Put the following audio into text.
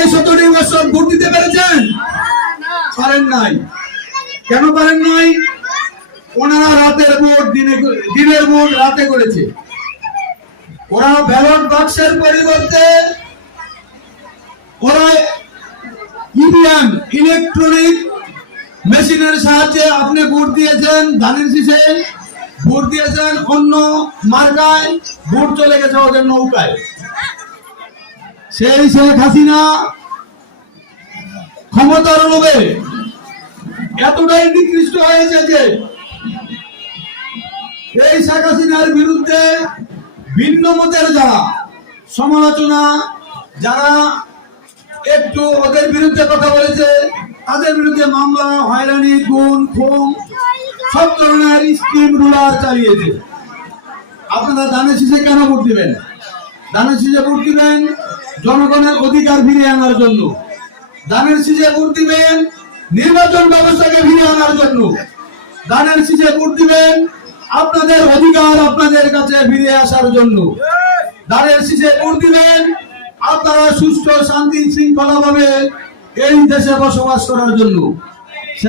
এই 17 বছর ভোট দিতে পেরেছেন? পারেন নাই। কেন পারেন নাই? ওনারা রাতের ভোট দিনের ভোট রাতে করেছে। ওরা ব্যালট বাক্সের পরিবর্তে ওরা ইভিএম ইলেকট্রনিক মেশিনের সাহায্যে আপনি ভোট দিয়েছেন ধানের শীষে, ভোট দিয়েছেন অন্য মার্কায়, ভোট চলে গেছে ওদের নৌকায়। সেই শেখ হাসিনা ক্ষমতার লোভে এতটাই নিকৃষ্ট হয়েছে যে এই শেখ হাসিনার বিরুদ্ধে ভিন্ন মতের যারা সমালোচনা, যারা একটু ওদের বিরুদ্ধে কথা বলেছে, তাদের বিরুদ্ধে মামলা, হয়রানি, খুন, সব ধরনের স্কিম রুলার চালিয়েছে। আপনারা ধানের শীষে কেন ভোট দিবেন? ধানের শীষে ভোট দিবেন জনগণের অধিকার ফিরিয়ে আনার জন্য। ধানের শীষে ভোট দিবেন নির্বাচন ব্যবস্থাকে ফিরিয়ে আনার জন্য। ধানের শীষে ভোট দিবেন আপনাদের অধিকার আপনাদের কাছে ফিরে আসার জন্য। ধানের শীষে ভোট দিবেন আপনারা সুষ্ঠু শান্তি শৃঙ্খলা ভাবে এই দেশে বসবাস করার জন্য।